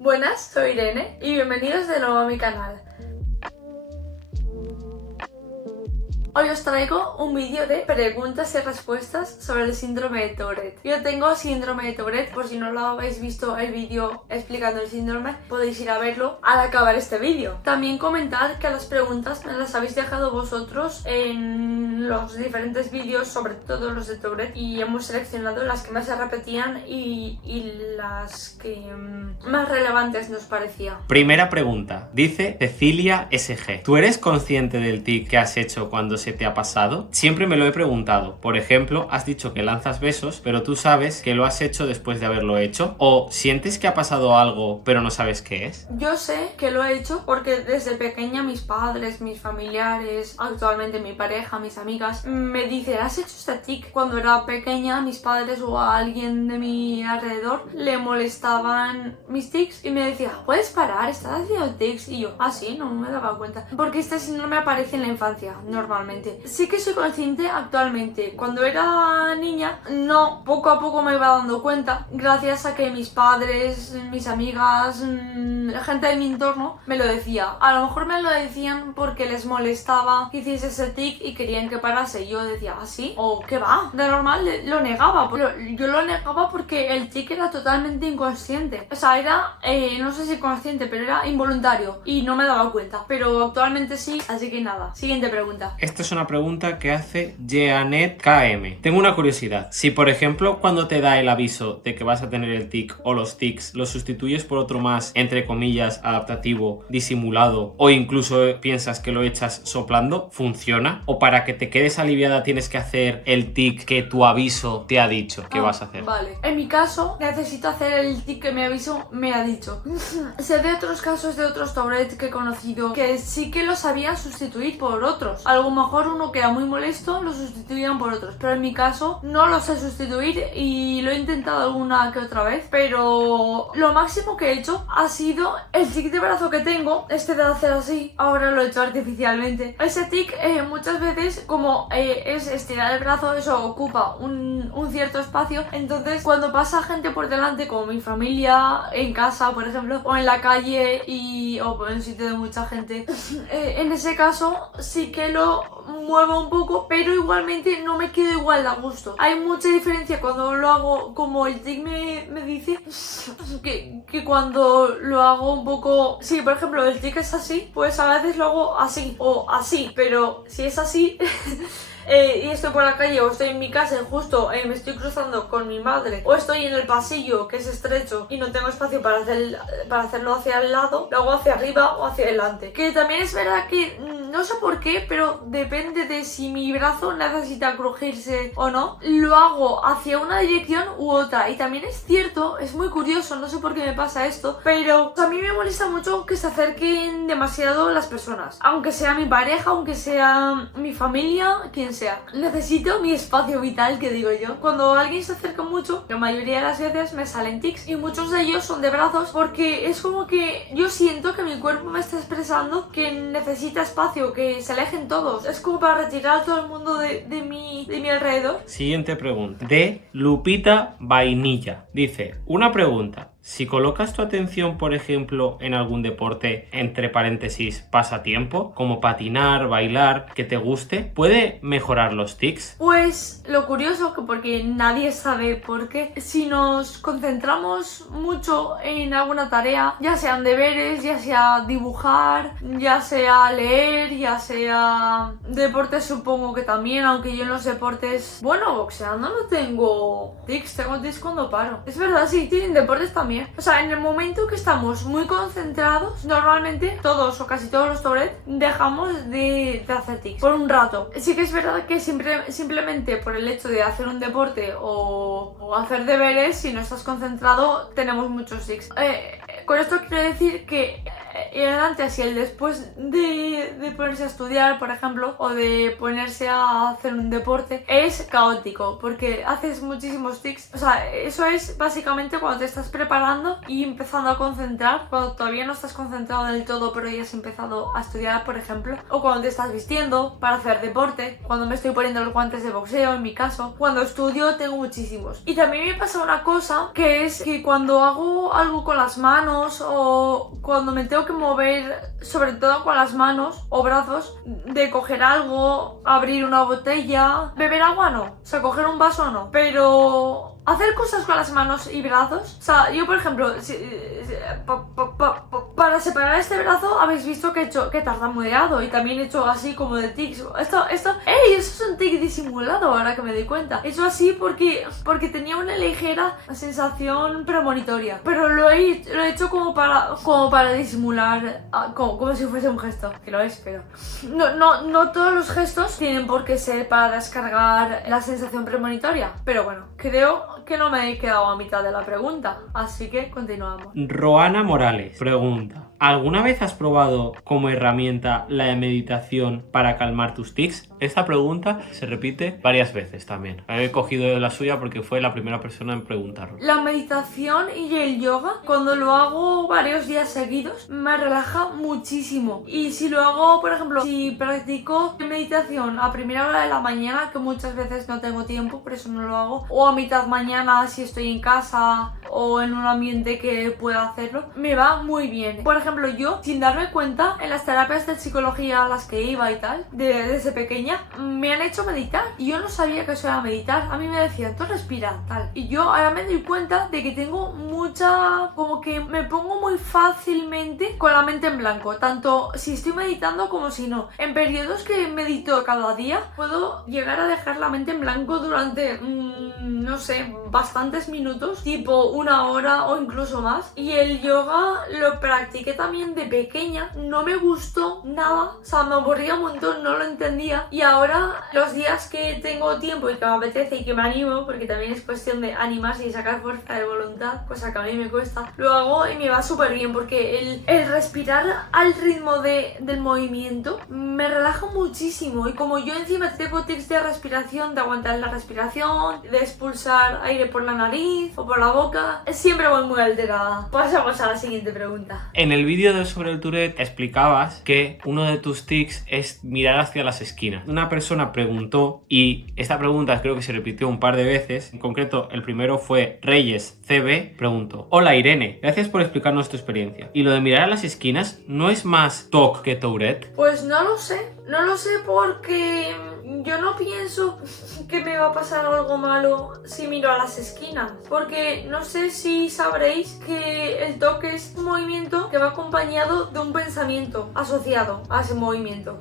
Buenas, soy Irene y bienvenidos de nuevo a mi canal. Hoy os traigo un vídeo de preguntas y respuestas sobre el síndrome de Tourette. Yo tengo síndrome de Tourette, por si no lo habéis visto el vídeo explicando el síndrome, podéis ir a verlo al acabar este vídeo. También comentad que las preguntas me las habéis dejado vosotros en los diferentes vídeos, sobre todo los de Tourette, y hemos seleccionado las que más se repetían y las que más relevantes nos parecía. Primera pregunta, dice Cecilia SG. ¿Tú eres consciente del tic que has hecho cuando se te ha pasado? Siempre me lo he preguntado. Por ejemplo, has dicho que lanzas besos, pero tú sabes que lo has hecho después de haberlo hecho. ¿O sientes que ha pasado algo, pero no sabes qué es? Yo sé que lo he hecho porque desde pequeña mis padres, mis familiares, actualmente mi pareja, mis amigas, me dicen, ¿has hecho este tic? Cuando era pequeña, a mis padres o a alguien de mi alrededor le molestaban mis tics y me decía, ¿puedes parar? ¿Estás haciendo tics? Y yo, sí, no me daba cuenta. Porque este síndrome aparece en la infancia, normalmente. Sí que soy consciente actualmente. Cuando era niña, no, poco a poco me iba dando cuenta, gracias a que mis padres, mis amigas, gente de mi entorno me lo decía. A lo mejor me lo decían porque les molestaba que hiciese ese tic y querían que parase. Yo decía, ¿sí? ¿O qué va? De normal lo negaba. Pero yo lo negaba porque el tic era totalmente inconsciente. O sea, era, no sé si consciente, pero era involuntario y no me daba cuenta. Pero actualmente sí, así que nada. Siguiente pregunta. Esta es una pregunta que hace Jeanet KM. Tengo una curiosidad. Si, por ejemplo, cuando te da el aviso de que vas a tener el tic o los tics, lo sustituyes por otro más, entre comillas, adaptativo, disimulado, o incluso piensas que lo echas soplando, ¿funciona? ¿O para que te quedes aliviada tienes que hacer el tic que tu aviso te ha dicho que vas a hacer? Vale. En mi caso, necesito hacer el tic que mi aviso me ha dicho. Sé de otros casos de otros Tourette que he conocido que sí que lo sabían sustituir por otros. A lo mejor uno que era muy molesto lo sustituían por otros, pero en mi caso no lo sé sustituir y lo he intentado alguna que otra vez, pero lo máximo que he hecho ha sido el tic de brazo que tengo, este de hacer así, ahora lo he hecho artificialmente. Ese tic muchas veces, como es estirar el brazo, eso ocupa un cierto espacio, entonces cuando pasa gente por delante, como mi familia, en casa por ejemplo, o en la calle o en un sitio de mucha gente, en ese caso sí que lo muevo un poco, pero igualmente no me quedo igual a gusto. Hay mucha diferencia cuando lo hago como el tic me dice que cuando lo hago un poco... Sí, por ejemplo, el tic es así, pues a veces lo hago así o así, pero si es así... y estoy por la calle o estoy en mi casa y justo me estoy cruzando con mi madre, o estoy en el pasillo que es estrecho y no tengo espacio para hacerlo hacia el lado, lo hago hacia arriba o hacia adelante. Que también es verdad que no sé por qué, pero depende de si mi brazo necesita crujirse o no, lo hago hacia una dirección u otra. Y también es cierto, es muy curioso, no sé por qué me pasa esto, pero a mí me molesta mucho que se acerquen demasiado las personas, aunque sea mi pareja, aunque sea mi familia, quien sea. Necesito mi espacio vital, que digo yo. Cuando alguien se acerca mucho, la mayoría de las veces me salen tics y muchos de ellos son de brazos, porque es como que yo siento que mi cuerpo me está expresando que necesita espacio, que se alejen todos. Es como para retirar a todo el mundo de mi alrededor. Siguiente pregunta. De Lupita Vainilla. Dice, una pregunta. Si colocas tu atención, por ejemplo, en algún deporte, entre paréntesis, pasatiempo, como patinar, bailar, que te guste, ¿puede mejorar los tics? Pues lo curioso, que porque nadie sabe por qué, si nos concentramos mucho en alguna tarea, ya sean deberes, ya sea dibujar, ya sea leer, ya sea deportes, supongo que también, aunque yo en los deportes, bueno, boxeando no tengo tics cuando paro. Es verdad, sí, en deportes también. O sea, en el momento que estamos muy concentrados, normalmente todos o casi todos los Tourette dejamos de hacer tics por un rato. Sí que es verdad que simplemente por el hecho de hacer un deporte o hacer deberes, si no estás concentrado, tenemos muchos tics. Con esto quiero decir que el antes y el después de ponerse a estudiar, por ejemplo, o de ponerse a hacer un deporte, es caótico, porque haces muchísimos tics. O sea, eso es básicamente cuando te estás preparando y empezando a concentrar, cuando todavía no estás concentrado del todo, pero ya has empezado a estudiar, por ejemplo, o cuando te estás vistiendo para hacer deporte, cuando me estoy poniendo los guantes de boxeo, en mi caso, cuando estudio tengo muchísimos. Y también me pasa una cosa, que es que cuando hago algo con las manos o cuando me tengo que mover, sobre todo con las manos o brazos, de coger algo, abrir una botella, beber agua no, o sea, coger un vaso no, pero hacer cosas con las manos y brazos, o sea, yo por ejemplo, para separar este brazo habéis visto que he tartamudeado y también he hecho así como de tics. ¡Ey! Eso es un tic disimulado ahora que me doy cuenta. He hecho así porque tenía una ligera sensación premonitoria, pero lo he hecho como para disimular, como si fuese un gesto, que lo es, pero no todos los gestos tienen por qué ser para descargar la sensación premonitoria, pero bueno, creo que no me he quedado a mitad de la pregunta, así que continuamos. Roana Morales pregunta: ¿alguna vez has probado como herramienta la de meditación para calmar tus tics? Esta pregunta se repite varias veces también. He cogido la suya porque fue la primera persona en preguntarlo. La meditación y el yoga, cuando lo hago varios días seguidos, me relaja muchísimo. Y si lo hago, por ejemplo, si practico meditación a primera hora de la mañana, que muchas veces no tengo tiempo, por eso no lo hago, o a mitad mañana si estoy en casa o en un ambiente que pueda hacerlo, me va muy bien. Por ejemplo, yo, sin darme cuenta, en las terapias de psicología a las que iba y tal, desde pequeña, me han hecho meditar. Y yo no sabía que eso era meditar. A mí me decían, tú respira, tal. Y yo ahora me doy cuenta de que tengo como que me pongo muy fácilmente con la mente en blanco, tanto si estoy meditando como si no. En periodos que medito cada día, puedo llegar a dejar la mente en blanco durante, no sé, bastantes minutos, tipo una hora o incluso más. Y el yoga lo practiqué también de pequeña, no me gustó nada, o sea, me aburría un montón, no lo entendía. Y ahora, los días que tengo tiempo y que me apetece y que me animo, porque también es cuestión de animarse y sacar fuerza de voluntad, cosa que a mí me cuesta, lo hago y me va súper bien, porque el respirar al ritmo del movimiento me relaja muchísimo. Y como yo encima tengo tics de respiración, de aguantar la respiración, de expulsar aire por la nariz o por la boca, siempre voy muy alterada. Pasamos a la siguiente pregunta. En el vídeo sobre el Tourette explicabas que uno de tus tics es mirar hacia las esquinas. Una persona preguntó, y esta pregunta creo que se repitió un par de veces, en concreto el primero fue Reyes CB, preguntó: hola Irene, gracias por explicarnos tu experiencia. ¿Y lo de mirar a las esquinas no es más TOC que Tourette? Pues no lo sé porque yo no pienso que me va a pasar algo malo si miro a las esquinas, porque no sé si sabréis que el TOC es un movimiento que va acompañado de un pensamiento asociado a ese movimiento,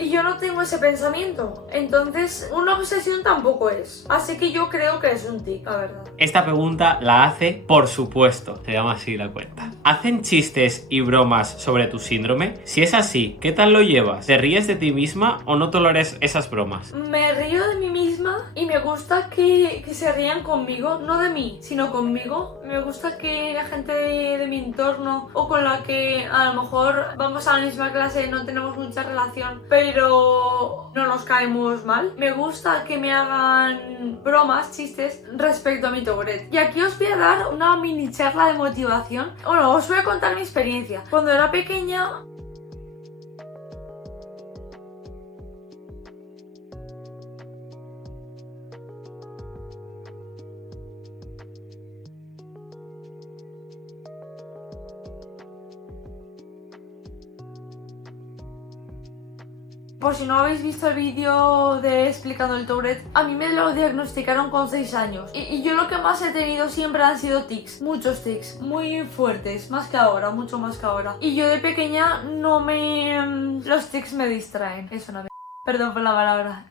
y yo no tengo ese pensamiento, entonces una obsesión tampoco es, así que yo creo que es un tic, la verdad. Esta pregunta la hace, por supuesto, se llama así la cuenta. ¿Hacen chistes y bromas sobre tu síndrome? Si es así, ¿qué tal lo llevas? ¿Te ríes de ti misma o no tolores esas bromas? Me río de mí misma y me gusta que se rían conmigo, no de mí, sino conmigo. Me gusta que la gente de mi entorno o con la que a lo mejor vamos a la misma clase, no tenemos mucha relación, pero no nos caemos mal. Me gusta que me hagan bromas, chistes respecto a mi Tourette. Y aquí os voy a dar una mini charla de motivación. Bueno, os voy a contar mi experiencia. Cuando era pequeña, por si no habéis visto el vídeo de explicando el Tourette, a mí me lo diagnosticaron con 6 años. Y yo lo que más he tenido siempre han sido tics. Muchos tics, muy fuertes, más que ahora, mucho más que ahora. Y yo de pequeña los tics me distraen. Es una Perdón por la palabra.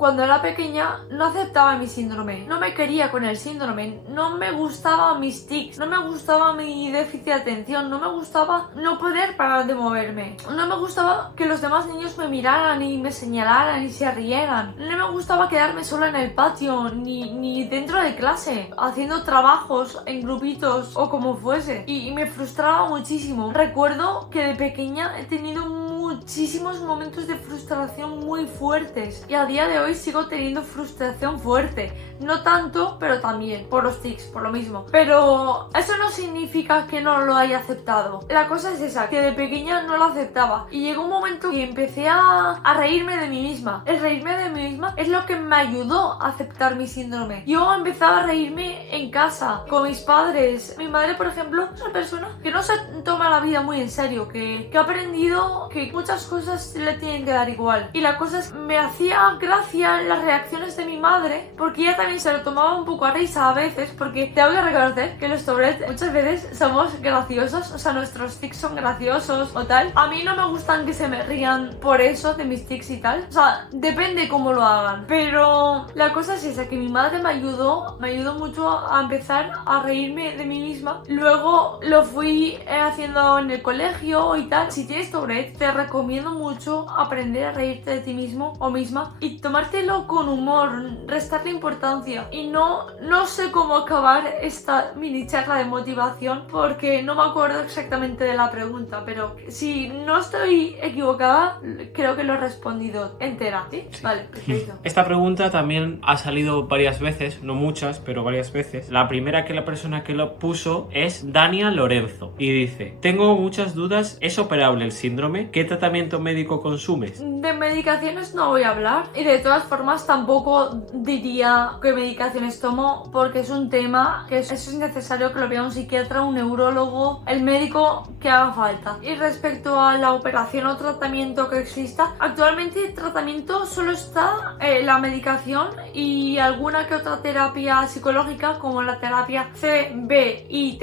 cuando era pequeña no aceptaba mi síndrome, no me quería con el síndrome, no me gustaba mis tics, no me gustaba mi déficit de atención, no me gustaba no poder parar de moverme, no me gustaba que los demás niños me miraran y me señalaran y se rieran, no me gustaba quedarme sola en el patio ni dentro de clase haciendo trabajos en grupitos o como fuese, y me frustraba muchísimo. Recuerdo que de pequeña he tenido muchísimos momentos de frustración muy fuertes y a día de hoy sigo teniendo frustración fuerte, no tanto, pero también por los tics, por lo mismo, pero eso no significa que no lo haya aceptado. La cosa es esa, que de pequeña no lo aceptaba y llegó un momento que empecé a reírme de mí misma. El reírme de mí misma es lo que me ayudó a aceptar mi síndrome. Yo empezaba a reírme en casa con mis padres. Mi madre, por ejemplo, es una persona que no se toma la vida muy en serio, que ha aprendido que muchas cosas le tienen que dar igual. Y la cosa es, me hacía gracia las reacciones de mi madre, porque ella también se lo tomaba un poco a risa a veces, porque tengo que reconocer que los Tourette muchas veces somos graciosos, o sea, nuestros tics son graciosos o tal. A mí no me gustan que se me rían por eso de mis tics y tal, o sea, depende cómo lo hagan, pero la cosa es esa, que mi madre me ayudó mucho a empezar a reírme de mí misma. Luego lo fui haciendo en el colegio y tal. Si tienes Tourette, te recomiendo mucho aprender a reírte de ti mismo o misma y tomártelo con humor, restarle importancia. Y no sé cómo acabar esta mini charla de motivación porque no me acuerdo exactamente de la pregunta, pero si no estoy equivocada, creo que lo he respondido entera. ¿Sí? Vale, perfecto. Esta pregunta también ha salido varias veces, no muchas, pero varias veces. La primera que la persona que lo puso es Dania Lorenzo y dice: tengo muchas dudas, ¿es operable el síndrome? ¿Qué tratamiento médico consumes? De medicaciones no voy a hablar y de todas formas tampoco diría qué medicaciones tomo porque es un tema que eso es necesario que lo vea un psiquiatra, un neurólogo, el médico que haga falta. Y respecto a la operación o tratamiento que exista, actualmente el tratamiento solo está la medicación y alguna que otra terapia psicológica como la terapia CBIT,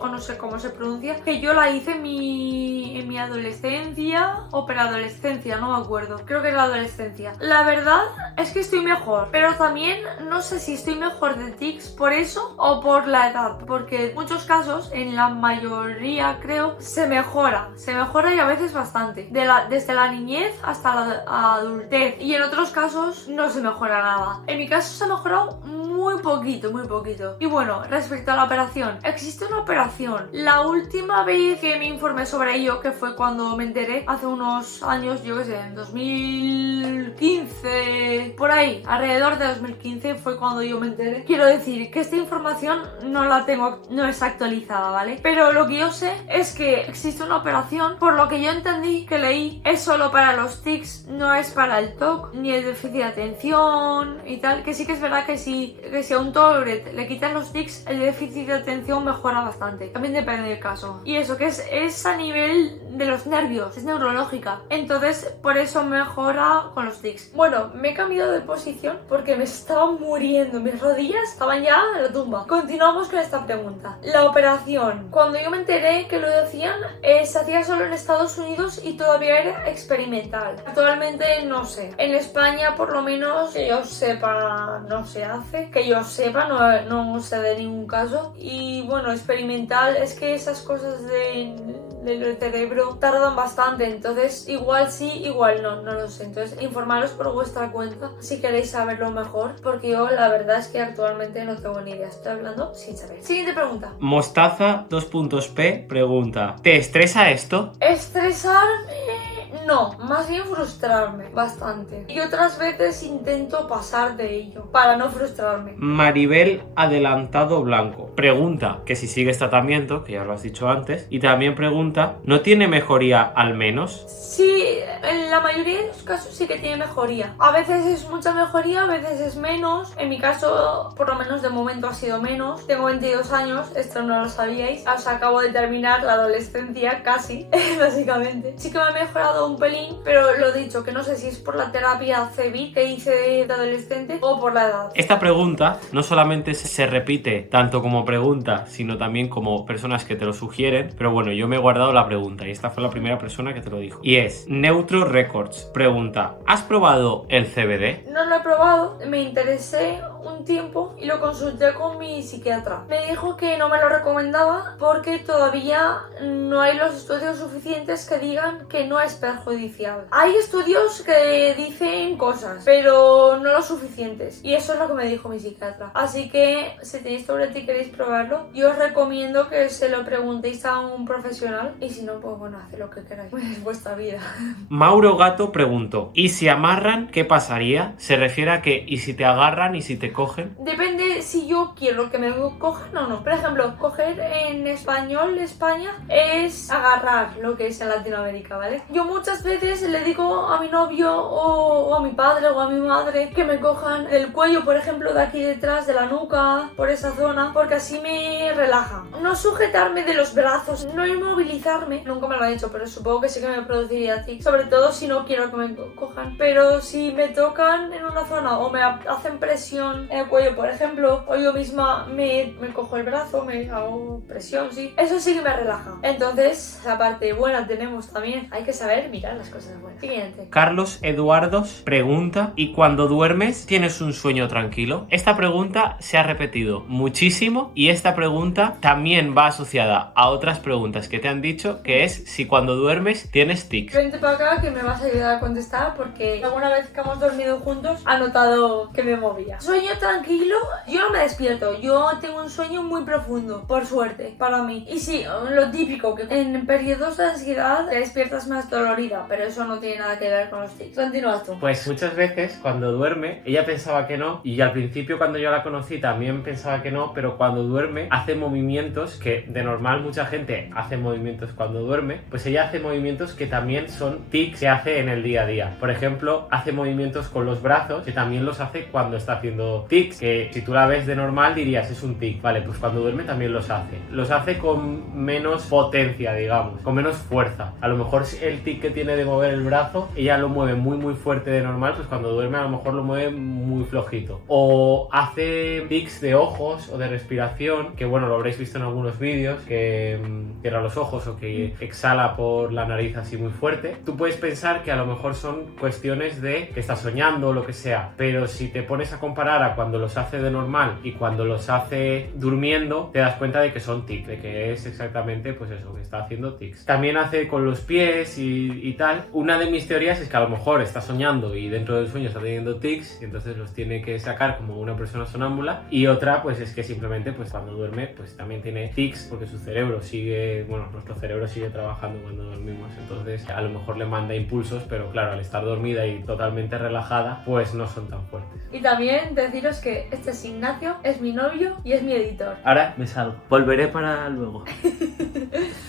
o no sé cómo se pronuncia, que yo la hice en mi adolescencia o preadolescencia, no me acuerdo, creo que es la adolescencia. La verdad es que estoy mejor, pero también no sé si estoy mejor de tics por eso o por la edad, porque en muchos casos, en la mayoría creo, se mejora y a veces bastante, desde la niñez hasta la adultez, y en otros casos no se mejora nada. En mi caso se ha mejorado muy poquito. Y bueno, respecto a la operación, existe una operación. La última vez que me informé sobre ello, que fue cuando me enteré hace unos años, yo qué sé, en 2015, por ahí, alrededor de 2015 fue cuando yo me enteré. Quiero decir que esta información no es actualizada, ¿vale? Pero lo que yo sé es que existe una operación, por lo que yo entendí, que leí, es solo para los tics, no es para el TOC, ni el déficit de atención y tal, que sí que es verdad que si a un Tourette le quitan los tics, el déficit de atención mejora bastante. También depende del caso. Y eso que es a nivel de los nervios, es neurológica. Entonces, por eso mejora con los tics. Bueno, me he cambiado de posición porque me estaba muriendo. Mis rodillas estaban ya en la tumba. Continuamos con esta pregunta. La operación. Cuando yo me enteré que lo hacían, se hacía solo en Estados Unidos y todavía era experimental. Actualmente no sé. En España, por lo menos, que yo sepa, no se hace. Que yo sepa, no sé de ningún caso. Y bueno, experimental es que esas cosas del cerebro tardan bastante, entonces igual sí, igual no lo sé. Entonces informaros por vuestra cuenta si queréis saberlo mejor, porque yo la verdad es que actualmente no tengo ni idea, estoy hablando sin saber. Siguiente pregunta. Mostaza P pregunta: ¿te estresa esto? Estresarme... no, más bien frustrarme bastante. Y otras veces intento pasar de ello para no frustrarme. Maribel Adelantado Blanco pregunta que si sigues tratamiento, que ya lo has dicho antes, y también pregunta: ¿no tiene mejoría al menos? Sí, en la mayoría de los casos sí que tiene mejoría. A veces es mucha mejoría, a veces es menos. En mi caso, por lo menos de momento ha sido menos. Tengo 22 años, esto no lo sabíais. O sea, acabo de terminar la adolescencia casi, básicamente. Sí que me ha mejorado un un pelín, pero lo dicho, que no sé si es por la terapia CBIT que hice de adolescente o por la edad. Esta pregunta no solamente se repite tanto como pregunta, sino también como personas que te lo sugieren, pero bueno, yo me he guardado la pregunta y esta fue la primera persona que te lo dijo. Y es Neutro Records, pregunta, ¿has probado el CBD? No lo he probado, me interesé un tiempo y lo consulté con mi psiquiatra. Me dijo que no me lo recomendaba porque todavía no hay los estudios suficientes que digan que no es perjudicial. Hay estudios que dicen cosas, pero no lo suficientes. Y eso es lo que me dijo mi psiquiatra. Así que si tenéis tableta y queréis probarlo, yo os recomiendo que se lo preguntéis a un profesional. Y si no, pues bueno, haced lo que queráis. Es vuestra vida. Mauro Gato preguntó, ¿y si amarran, qué pasaría? Se refiere a que, ¿y si te agarran y si te cogen? Depende si yo quiero que me cojan o no. Por ejemplo, coger en español España es agarrar, lo que es en Latinoamérica, ¿vale? Yo muchas veces le digo a mi novio o a mi padre o a mi madre que me cojan del cuello, por ejemplo, de aquí detrás, de la nuca, por esa zona, porque así me relaja. No sujetarme de los brazos, no inmovilizarme, nunca me lo han hecho, pero supongo que sí que me produciría tic, sobre todo si no quiero que me cojan. Pero si me tocan en una zona o me hacen presión en el cuello, por ejemplo, o yo misma me cojo el brazo, me hago presión, sí, eso sí que me relaja. Entonces, la parte buena tenemos también, hay que saber mirar las cosas buenas. Siguiente. Carlos Eduardos pregunta, ¿y cuando duermes tienes un sueño tranquilo? Esta pregunta se ha repetido muchísimo y esta pregunta también va asociada a otras preguntas que te han dicho, que es si cuando duermes tienes tics. Vente para acá que me vas a ayudar a contestar porque alguna vez que hemos dormido juntos ha notado que me movía. Sueño tranquilo, yo no me despierto, yo tengo un sueño muy profundo, por suerte, para mí. Y sí, lo típico, que en periodos de ansiedad te despiertas más dolorida, pero eso no tiene nada que ver con los tics. Continúa tú. Pues muchas veces cuando duerme, ella pensaba que no, y al principio cuando yo la conocí también pensaba que no, pero cuando duerme hace movimientos que de normal mucha gente hace movimientos cuando duerme, pues ella hace movimientos que también son tics que hace en el día a día. Por ejemplo, hace movimientos con los brazos que también los hace cuando está haciendo tics, que si tú la ves de normal dirías es un tic, vale, pues cuando duerme también los hace. Los hace con menos potencia, digamos, con menos fuerza. A lo mejor el tic que tiene de mover el brazo, ella lo mueve muy fuerte de normal, pues cuando duerme a lo mejor lo mueve muy flojito. O hace tics de ojos o de respiración, que bueno, lo habréis visto en algunos vídeos, que cierra los ojos o que exhala por la nariz así muy fuerte. Tú puedes pensar que a lo mejor son cuestiones de que está soñando o lo que sea, pero si te pones a comparar a cuando los hace de normal y cuando los hace durmiendo, te das cuenta de que son tics, de que es exactamente pues eso, que está haciendo tics. También hace con los pies y tal. Una de mis teorías es que a lo mejor está soñando y dentro del sueño está teniendo tics y entonces los tiene que sacar como una persona sonámbula, y otra pues es que simplemente pues cuando duerme pues también tiene tics porque su cerebro sigue, bueno, nuestro cerebro sigue trabajando cuando dormimos, entonces a lo mejor le manda impulsos, pero claro, al estar dormida y totalmente relajada pues no son tan fuertes. Y también deciros que este es Ignacio, es mi novio y es mi editor. Ahora me salgo, volveré para luego.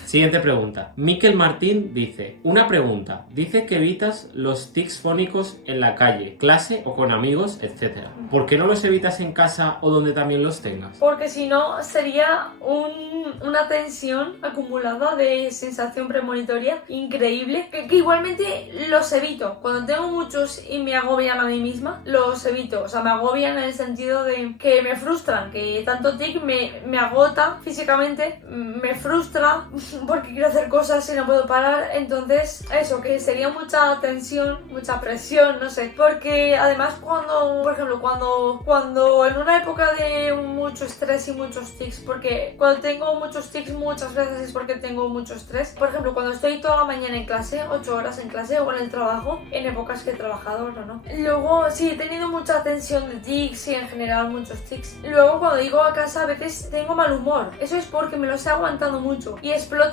Siguiente pregunta. Miquel Martín dice, una pregunta, dice que evitas los tics fónicos en la calle, clase o con amigos, etc. ¿Por qué no los evitas en casa o donde también los tengas? Porque si no sería una tensión acumulada de sensación premonitoria increíble, que igualmente los evito. Cuando tengo muchos y me agobian a mí misma, los evito. O sea, me agobian en el sentido de que me frustran, que tanto tic me agota físicamente, me frustra porque quiero hacer cosas y no puedo parar. Entonces eso, que sería mucha tensión, mucha presión, no sé. Porque además cuando, por ejemplo, cuando en una época de mucho estrés y muchos tics, porque cuando tengo muchos tics muchas veces es porque tengo mucho estrés. Por ejemplo, cuando estoy toda la mañana en clase, 8 horas en clase o en el trabajo, en épocas que he trabajado o no. Luego sí, he tenido mucha tensión de tics y en general muchos tics. Luego cuando llego a casa a veces tengo mal humor. Eso es porque me los he aguantado mucho y exploto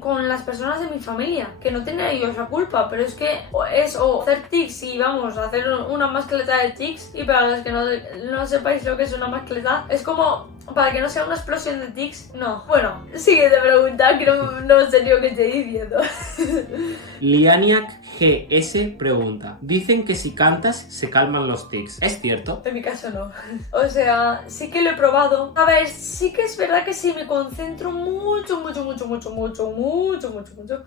con las personas de mi familia, que no tienen ellos la culpa, pero es que es o hacer tics y vamos a hacer una mascleta de tics. Y para los que no sepáis lo que es una mascleta, es como para que no sea una explosión de tics. No. Bueno, siguiente pregunta, que no sé yo qué estoy diciendo. Lianiac GS pregunta, dicen que si cantas se calman los tics. ¿Es cierto? En mi caso no. O sea, sí que lo he probado. A ver, sí que es verdad que sí me concentro mucho.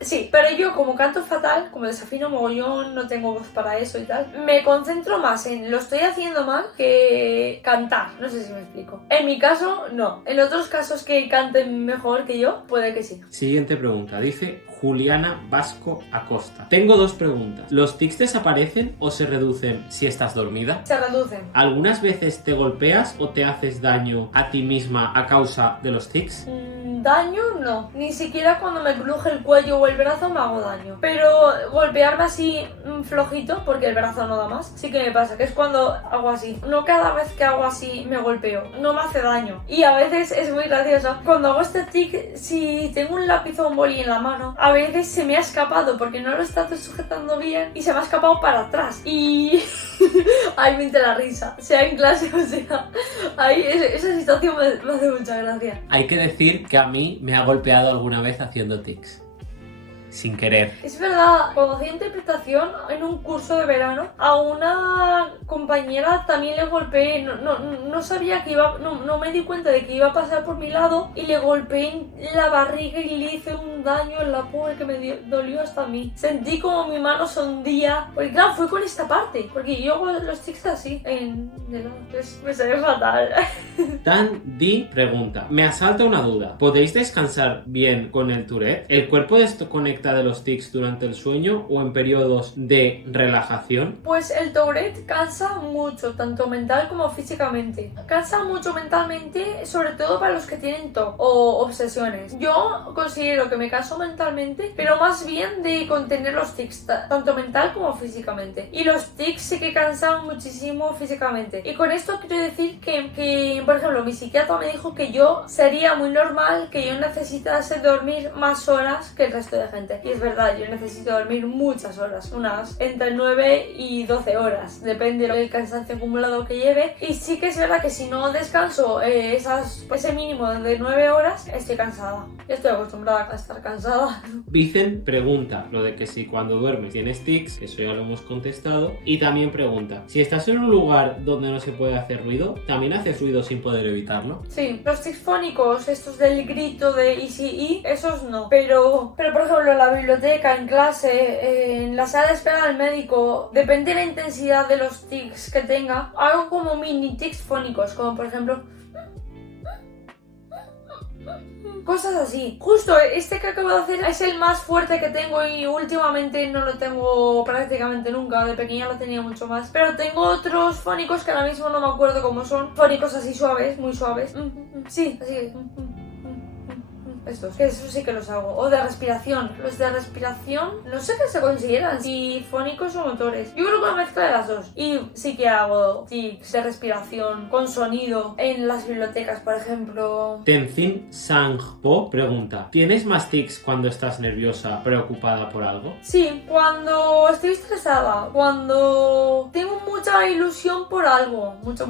Sí, pero yo como canto fatal, como desafino mogollón, no tengo voz para eso y tal, me concentro más en lo estoy haciendo mal que cantar. No sé si me explico. En mi caso, no. En otros casos que canten mejor que yo, puede que sí. Siguiente pregunta, dice Juliana Vasco Acosta. Tengo dos preguntas. ¿Los tics desaparecen o se reducen si estás dormida? Se reducen. ¿Algunas veces te golpeas o te haces daño a ti misma a causa de los tics? Daño no, ni siquiera cuando me cruje el cuello o el brazo me hago daño, pero golpearme así flojito, porque el brazo no da más, sí que me pasa, que es cuando hago así. No cada vez que hago así me golpeo, no me hace daño. Y a veces es muy gracioso, cuando hago este tic, si tengo un lápiz o un boli en la mano, a veces se me ha escapado porque no lo he estado sujetando bien y se me ha escapado para atrás y ahí me entra la risa, sea en clase o sea, ahí esa situación me hace mucha gracia. Hay que decir que a mí me ha golpeado alguna vez haciendo tics. Sin querer. Es verdad, cuando hacía interpretación en un curso de verano, a una compañera también le golpeé, no sabía que iba, no me di cuenta de que iba a pasar por mi lado y le golpeé en la barriga y le hice un daño en la pobre que me dolió hasta a mí. Sentí como mi mano se hundía, porque claro, fue con esta parte, porque yo hago los tics así, de lado, entonces me salió fatal. Dan Di pregunta, me asalta una duda, ¿podéis descansar bien con el Tourette? ¿El cuerpo desconecta de los tics durante el sueño o en periodos de relajación? Pues el Tourette cansa mucho, tanto mental como físicamente. Cansa mucho mentalmente, sobre todo para los que tienen TOC o obsesiones. Yo considero que me canso mentalmente, pero más bien de contener los tics, tanto mental como físicamente. Y los tics sí que cansan muchísimo físicamente. Y con esto quiero decir que, por ejemplo, mi psiquiatra me dijo que yo sería muy normal que yo necesitase dormir más horas que el resto de gente. Y es verdad, yo necesito dormir muchas horas, unas entre 9 y 12 horas, depende del cansancio acumulado que lleve. Y sí que es verdad que si no descanso ese mínimo de 9 horas, estoy cansada. Yo estoy acostumbrada a estar cansada. Vicen pregunta lo de que si cuando duermes tienes tics, que eso ya lo hemos contestado, y también pregunta, si estás en un lugar donde no se puede hacer ruido, ¿también haces ruido sin poder evitarlo? Sí, los tics fónicos, estos del grito de y, esos no. Pero por ejemplo, en la biblioteca, en clase, en la sala de espera del médico, depende de la intensidad de los tics que tenga, hago como mini tics fónicos, como por ejemplo cosas así. Justo este que acabo de hacer es el más fuerte que tengo y últimamente no lo tengo prácticamente nunca. De pequeña lo tenía mucho más. Pero tengo otros fónicos que ahora mismo no me acuerdo cómo son. Fónicos así suaves, muy suaves. Sí, así. Estos, que eso sí que los hago. O de respiración. Los de respiración, no sé qué se consideran, si fónicos o motores. Yo creo que una mezcla de las dos. Y sí que hago tics de respiración con sonido en las bibliotecas, por ejemplo. Tenzin Sangpo pregunta, ¿tienes más tics cuando estás nerviosa, preocupada por algo? Sí, cuando estoy estresada, cuando tengo mucha ilusión por algo, mucha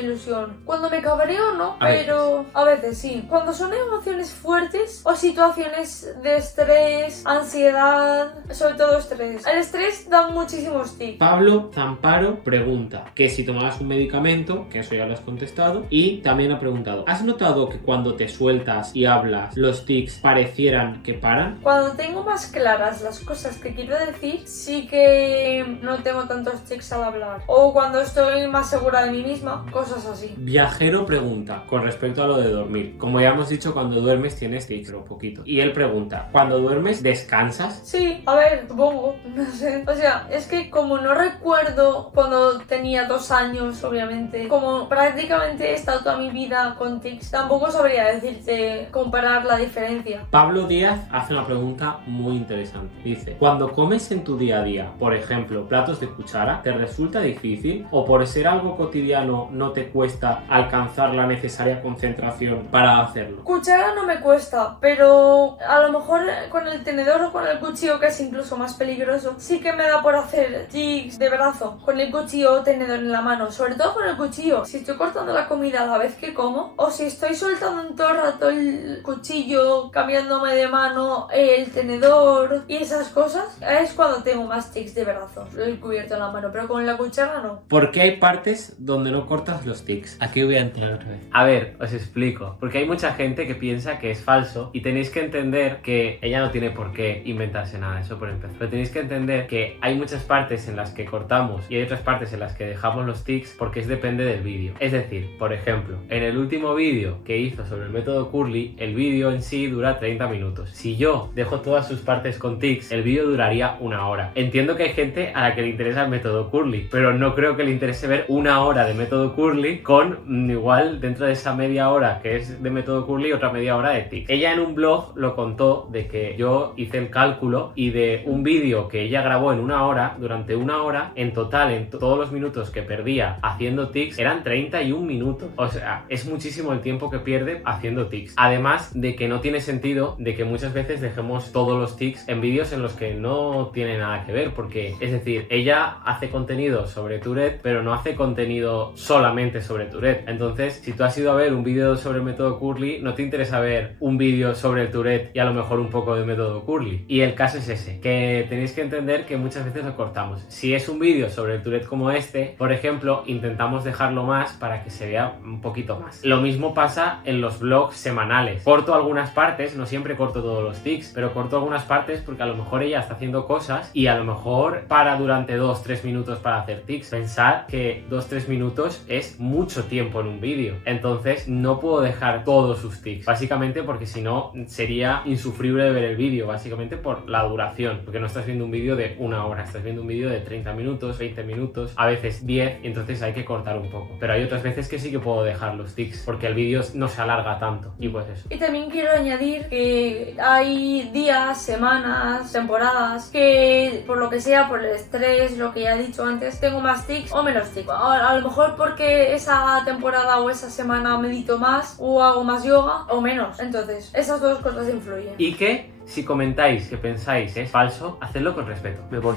ilusión. Cuando me cabreo no, pero a veces sí. Cuando son emociones fuertes o situaciones de estrés, ansiedad, sobre todo estrés. El estrés da muchísimos tics. Pablo Zamparo pregunta que si tomabas un medicamento, que eso ya lo has contestado, y también ha preguntado, ¿has notado que cuando te sueltas y hablas los tics parecieran que paran? Cuando tengo más claras las cosas que quiero decir, sí que no tengo tantos tics al hablar. O cuando estoy más segura de mí misma, cosas así. Viajero pregunta con respecto a lo de dormir. Como ya hemos dicho, cuando duermes tienes tics, pero poquito. Y él pregunta, ¿cuando duermes descansas? Sí, a ver, supongo, no sé. O sea, es que como no recuerdo cuando tenía 2 años, obviamente, como prácticamente he estado toda mi vida con tics, tampoco sabría decirte, comparar la diferencia. Pablo Díaz hace una pregunta muy interesante. Dice, cuando comes en tu día a día, por ejemplo, platos de cuchara, ¿te resulta difícil? ¿O por ser algo cotidiano no te cuesta alcanzar la necesaria concentración para hacerlo? Cuchara no me cuesta. cuesta, pero a lo mejor con el tenedor o con el cuchillo, que es incluso más peligroso, sí que me da por hacer tics de brazo con el cuchillo o tenedor en la mano, sobre todo con el cuchillo. Si estoy cortando la comida a la vez que como, o si estoy soltando en todo el rato el cuchillo, cambiándome de mano el tenedor y esas cosas, es cuando tengo más tics de brazo, el cubierto en la mano, pero con la cuchara no. ¿Por qué hay partes donde no cortas los tics? Aquí voy a entrar otra vez. A ver, os explico. Porque hay mucha gente que piensa que es falso y tenéis que entender que ella no tiene por qué inventarse nada, eso por empezar. Pero tenéis que entender que hay muchas partes en las que cortamos y hay otras partes en las que dejamos los tics porque depende del vídeo. Es decir, por ejemplo, en el último vídeo que hizo sobre el método Curly, el vídeo en sí dura 30 minutos. Si yo dejo todas sus partes con tics, el vídeo duraría 1 hora. Entiendo que hay gente a la que le interesa el método Curly, pero no creo que le interese ver 1 hora de método Curly con igual dentro de esa media hora que es de método Curly otra media hora de tics. Ella en un blog lo contó de que yo hice el cálculo y de un vídeo que ella grabó en 1 hora, durante 1 hora, en total, en todos los minutos que perdía haciendo tics, eran 31 minutos. O sea, es muchísimo el tiempo que pierde haciendo tics. Además de que no tiene sentido de que muchas veces dejemos todos los tics en vídeos en los que no tiene nada que ver, porque, es decir, ella hace contenido sobre Tourette, pero no hace contenido solamente sobre Tourette. Entonces, si tú has ido a ver un vídeo sobre el método Curly, no te interesa ver un vídeo sobre el Tourette y a lo mejor un poco de método Curly. Y el caso es ese, que tenéis que entender que muchas veces lo cortamos. Si es un vídeo sobre el Tourette como este, por ejemplo, intentamos dejarlo más para que se vea un poquito más. Lo mismo pasa en los vlogs semanales. Corto algunas partes, no siempre corto todos los tics, pero corto algunas partes porque a lo mejor ella está haciendo cosas y a lo mejor para durante 2-3 minutos para hacer tics. Pensad que 2-3 minutos es mucho tiempo en un vídeo. Entonces no puedo dejar todos sus tics, básicamente porque si no sería insufrible ver el vídeo, básicamente por la duración, porque no estás viendo un vídeo de 1 hora, estás viendo un vídeo de 30 minutos, 20 minutos, a veces 10, y entonces hay que cortar un poco. Pero hay otras veces que sí que puedo dejar los tics porque el vídeo no se alarga tanto y pues eso. Y también quiero añadir que hay días, semanas, temporadas que por lo que sea, por el estrés, lo que ya he dicho antes, tengo más tics o menos tics. A lo mejor porque esa temporada o esa semana medito más o hago más yoga o menos. Entonces, esas dos cosas influyen. Y que si comentáis que pensáis es falso, hacedlo con respeto. Me voy.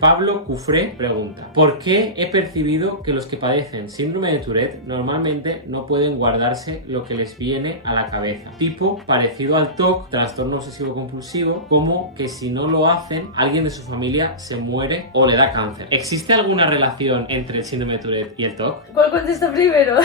Pablo Cufré pregunta: ¿por qué he percibido que los que padecen síndrome de Tourette normalmente no pueden guardarse lo que les viene a la cabeza? Tipo parecido al TOC, trastorno obsesivo compulsivo, como que si no lo hacen, alguien de su familia se muere o le da cáncer. ¿Existe alguna relación entre el síndrome de Tourette y el TOC? ¿Cuál contesta primero?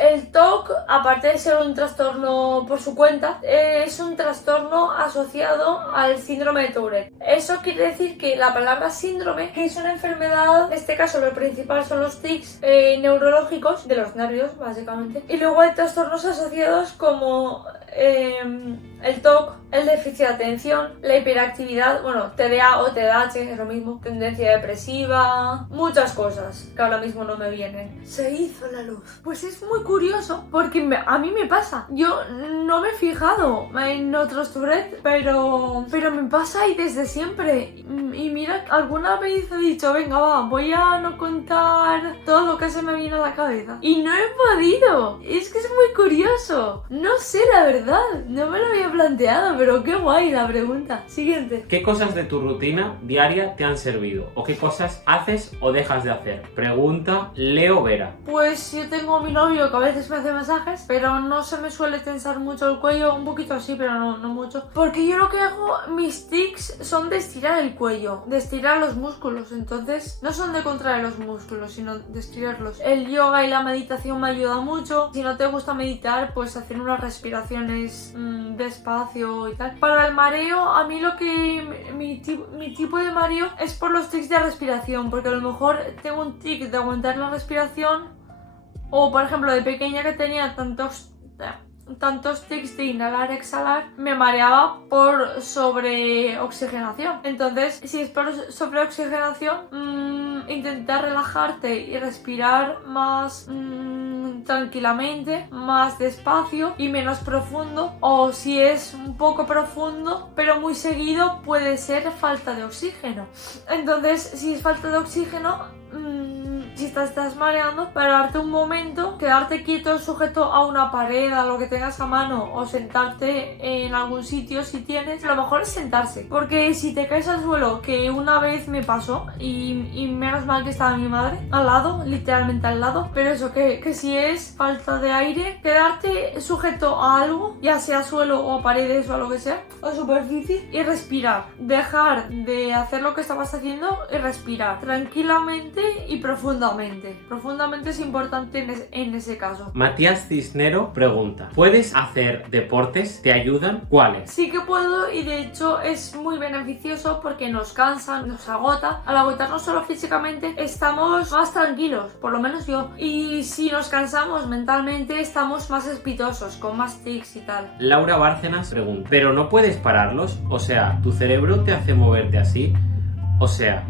El TOC, aparte de ser un trastorno por su cuenta, es un trastorno asociado al síndrome de Tourette. Eso quiere decir que la palabra síndrome, que es una enfermedad, en este caso lo principal son los tics neurológicos de los nervios, básicamente. Y luego hay trastornos asociados como el TOC, el déficit de atención, la hiperactividad, bueno, TDA o TDAH, es lo mismo, tendencia depresiva, muchas cosas que ahora mismo no me vienen. Se hizo la luz. Pues es muy curioso porque a mí me pasa. Yo no me he fijado en otros Tourette, pero me pasa y desde siempre. Y mira, alguna vez he dicho, venga va, voy a no contar todo lo que se me viene a la cabeza. Y no he podido. Es que es muy curioso. No sé la verdad, no me lo había planteado, pero qué guay la pregunta. Siguiente. ¿Qué cosas de tu rutina diaria te han servido? ¿O qué cosas haces o dejas de hacer? Pregunta Leo Vera. Pues yo tengo a mi novio que a veces me hace masajes, pero no se me suele tensar mucho el cuello, un poquito así, pero no mucho. Porque yo lo que hago, mis tics son de estirar el cuello, de estirar los músculos, entonces no son de contraer los músculos, sino de estirarlos. El yoga y la meditación me ayudan mucho. Si no te gusta meditar, pues hacer unas respiraciones despacio y tal. Para el mareo, a mí lo que mi tipo de mareo es por los tics de respiración, porque a lo mejor tengo un tic de aguantar la respiración, o por ejemplo de pequeña que tenía tantos tics de inhalar, exhalar, me mareaba por sobreoxigenación. Entonces, si es por sobreoxigenación, intentar relajarte y respirar más tranquilamente, más despacio y menos profundo, o si es un poco profundo pero muy seguido, puede ser falta de oxígeno. Entonces, si es falta de oxígeno, si te estás mareando, pararte un momento, quedarte quieto sujeto a una pared, a lo que tengas a mano, o sentarte en algún sitio si tienes. Lo mejor es sentarse, porque si te caes al suelo, que una vez me pasó, y menos mal que estaba mi madre al lado, literalmente al lado, pero eso, que si es falta de aire, quedarte sujeto a algo, ya sea suelo o paredes o lo que sea, o superficie, y respirar. Dejar de hacer lo que estabas haciendo y respirar tranquilamente y profundamente. Profundamente es importante en ese caso. Matías Cisnero pregunta: ¿puedes hacer deportes? ¿Te ayudan? ¿Cuáles? Sí que puedo, y de hecho es muy beneficioso porque nos cansa, nos agota. Al agotarnos solo físicamente estamos más tranquilos, por lo menos yo. Y si nos cansamos mentalmente estamos más espitosos, con más tics y tal. Laura Bárcenas pregunta: ¿pero no puedes pararlos? O sea, ¿tu cerebro te hace moverte así? O sea,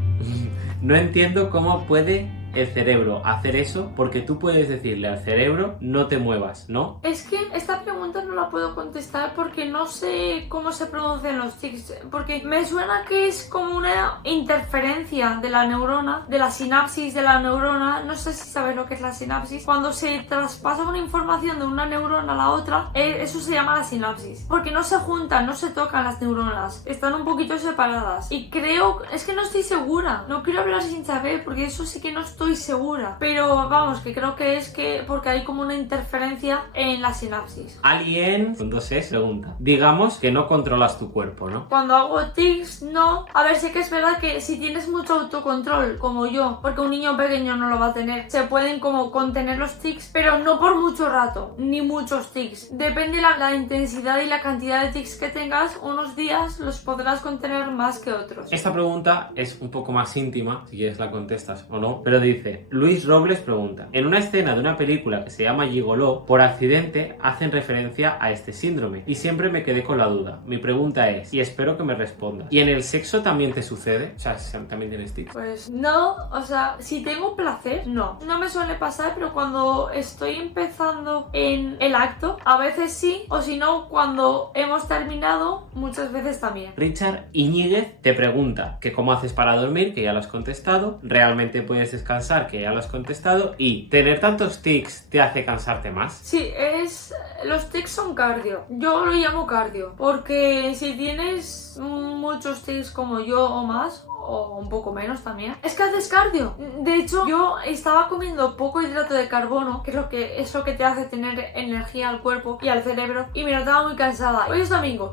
no entiendo cómo puede el cerebro hacer eso, porque tú puedes decirle al cerebro no te muevas, ¿no? Es que esta pregunta no la puedo contestar porque no sé cómo se pronuncian los tics, porque me suena que es como una interferencia de la neurona, de la sinapsis de la neurona. No sé si sabes lo que es la sinapsis. Cuando se traspasa una información de una neurona a la otra, eso se llama la sinapsis, porque no se juntan, no se tocan las neuronas, están un poquito separadas. Y creo, es que no estoy segura, no quiero hablar sin saber porque eso sí que no estoy segura, pero vamos, que creo que es que porque hay como una interferencia en la sinapsis. Alguien con 2 pregunta: digamos que no controlas tu cuerpo, ¿no? Cuando hago tics, no. A ver, sí que es verdad que si tienes mucho autocontrol, como yo, porque un niño pequeño no lo va a tener, se pueden como contener los tics, pero no por mucho rato, ni muchos tics. Depende la intensidad y la cantidad de tics que tengas, unos días los podrás contener más que otros. Esta pregunta es un poco más íntima, si quieres la contestas o no, pero dice: Luis Robles pregunta: en una escena de una película que se llama Gigoló, por accidente hacen referencia a este síndrome y siempre me quedé con la duda. Mi pregunta es, y espero que me respondas, ¿y en el sexo también te sucede? O sea, ¿también tienes tics? Pues no, o sea, si tengo placer, no. No me suele pasar, pero cuando estoy empezando en el acto, a veces sí, o si no, cuando hemos terminado, muchas veces también. Richard Iñiguez te pregunta que cómo haces para dormir, que ya lo has contestado, realmente puedes descansar, que ya lo has contestado, y tener tantos tics te hace cansarte más. Sí, los tics son cardio. Yo lo llamo cardio, porque si tienes muchos tics como yo o más, o un poco menos también, es que haces cardio. De hecho, yo estaba comiendo poco hidrato de carbono, que es lo que te hace tener energía al cuerpo y al cerebro, y me notaba muy cansada. Hoy es domingo,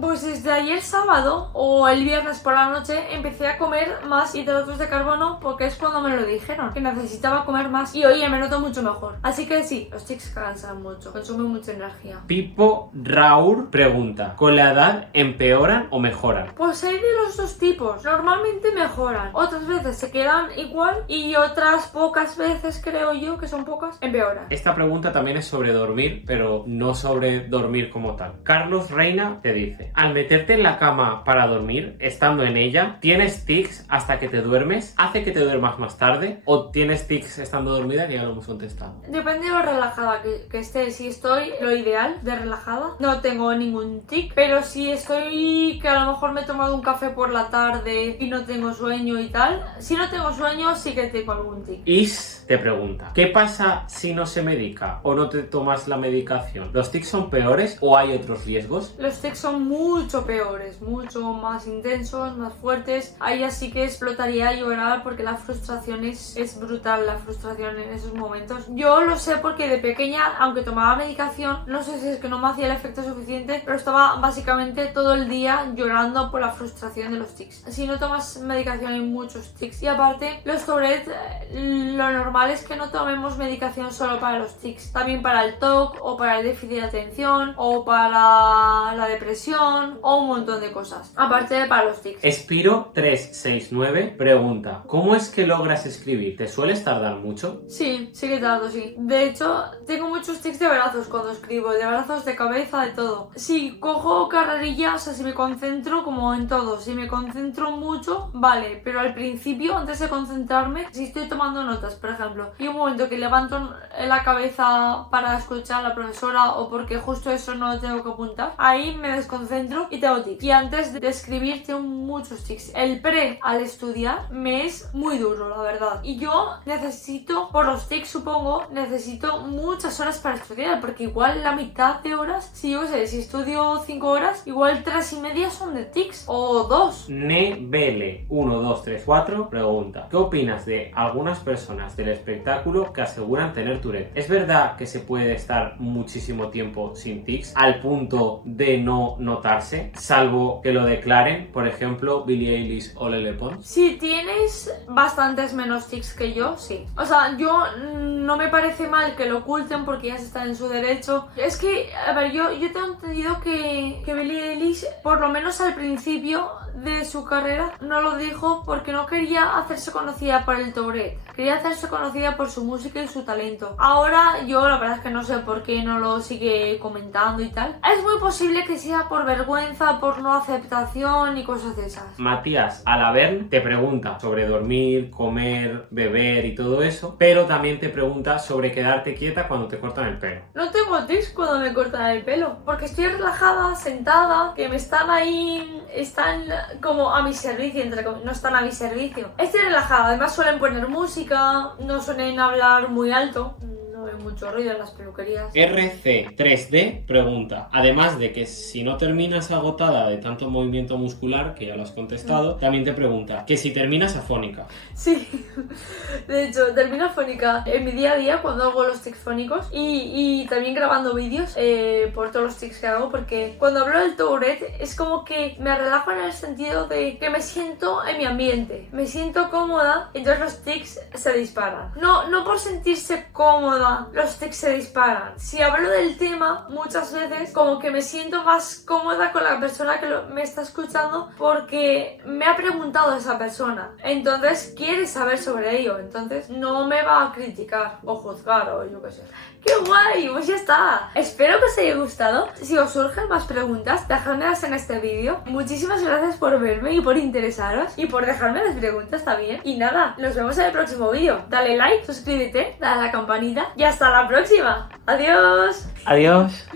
pues desde ayer sábado o el viernes por la noche empecé a comer más hidratos de carbono, porque es cuando me lo dijeron, que necesitaba comer más, y hoy me noto mucho mejor. Así que sí, los tics cansan mucho, consumen mucha energía. Pipo Raur pregunta: ¿con la edad empeoran o mejoran? Pues hay de los dos tipos. Normalmente mejoran, otras veces se quedan igual y otras pocas veces, creo yo, que son pocas, empeoran. Esta pregunta también es sobre dormir, pero no sobre dormir como tal. Carlos Reina te dice: al meterte en la cama para dormir, estando en ella, ¿tienes tics hasta que te duermes? ¿Hace que te duermas más tarde? ¿O tienes tics estando dormida? Que ya lo hemos contestado. Depende de lo relajada que esté. Si estoy lo ideal de relajada, no tengo ningún tic, pero si estoy que a lo mejor me he tomado un café por la tarde y no tengo sueño y tal, si no tengo sueño sí que tengo algún tic. Is te pregunta: ¿qué pasa si no se medica o no te tomas la medicación? ¿Los tics son peores o hay otros riesgos? Los tics son mucho peores, mucho más intensos, más fuertes. Ahí así que explotaría a llorar, porque la frustración es brutal, la frustración en esos momentos. Yo lo sé porque de pequeña, aunque tomaba medicación, no sé si es que no me hacía el efecto suficiente, pero estaba básicamente todo el día llorando por la frustración de los tics. Si no tomas medicación hay muchos tics. Y aparte, los Tourette, lo normal es que no tomemos medicación solo para los tics, también para el TOC o para el déficit de atención o para la depresión o un montón de cosas, aparte de para los tics. Espiro 369 pregunta: ¿cómo es que logras escribir? ¿Te sueles tardar mucho? Sí, sí que tardo, sí. De hecho, tengo muchos tics de brazos cuando escribo, de brazos, de cabeza, de todo. Si cojo carrerilla, o sea, si me concentro, como en todo, si me concentro mucho, mucho, vale, pero al principio, antes de concentrarme, si estoy tomando notas, por ejemplo, y un momento que levanto la cabeza para escuchar a la profesora o porque justo eso no lo tengo que apuntar, ahí me desconcentro y tengo tics. Y antes de escribir tengo muchos tics. El pre al estudiar me es muy duro, la verdad. Y yo necesito, por los tics supongo, necesito muchas horas para estudiar, porque igual la mitad de horas, si yo sé, si estudio 5 horas, igual 3 y media son de tics, o 2. Nebele 1234 pregunta: ¿qué opinas de algunas personas del espectáculo que aseguran tener Tourette? ¿Es verdad que se puede estar muchísimo tiempo sin tics al punto de no notarse, salvo que lo declaren? Por ejemplo, Billie Eilish o Lele Pons. Si tienes bastantes menos tics que yo, sí. O sea, yo no me parece mal que lo oculten porque ya se está en su derecho. Es que, a ver, yo tengo entendido que Billie Eilish, por lo menos al principio de su carrera, no lo dijo porque no quería hacerse conocida por el Tourette. Quería hacerse conocida por su música y su talento. Ahora yo la verdad es que no sé por qué no lo sigue comentando y tal. Es muy posible que sea por vergüenza, por no aceptación y cosas de esas. Matías Alavern te pregunta sobre dormir, comer, beber y todo eso, pero también te pregunta sobre quedarte quieta cuando te cortan el pelo. No tengo tics cuando me cortan el pelo, porque estoy relajada, sentada, que me están ahí, están como a mi servicio, no están a mi servicio. Estoy relajada, además suelen poner música, no suelen hablar muy alto. No hay mucho ruido en las peluquerías. RC3D pregunta: además de que si no terminas agotada de tanto movimiento muscular, que ya lo has contestado, también te pregunta que si terminas afónica. Sí, de hecho, termino afónica en mi día a día cuando hago los tics fónicos y también grabando vídeos por todos los tics que hago, porque cuando hablo del Tourette es como que me relajo en el sentido de que me siento en mi ambiente, me siento cómoda, entonces los tics se disparan. No por sentirse cómoda, los tics se disparan. Si hablo del tema, muchas veces como que me siento más cómoda con la persona que me está escuchando porque me ha preguntado esa persona, entonces quiere saber sobre ello, entonces no me va a criticar o juzgar o yo qué sé. ¡Qué guay! Pues ya está. Espero que os haya gustado. Si os surgen más preguntas, dejadmelas en este vídeo. Muchísimas gracias por verme y por interesaros y por dejarme las preguntas también. Y nada, nos vemos en el próximo vídeo. Dale like, suscríbete, dale a la campanita y hasta la próxima. ¡Adiós! Adiós.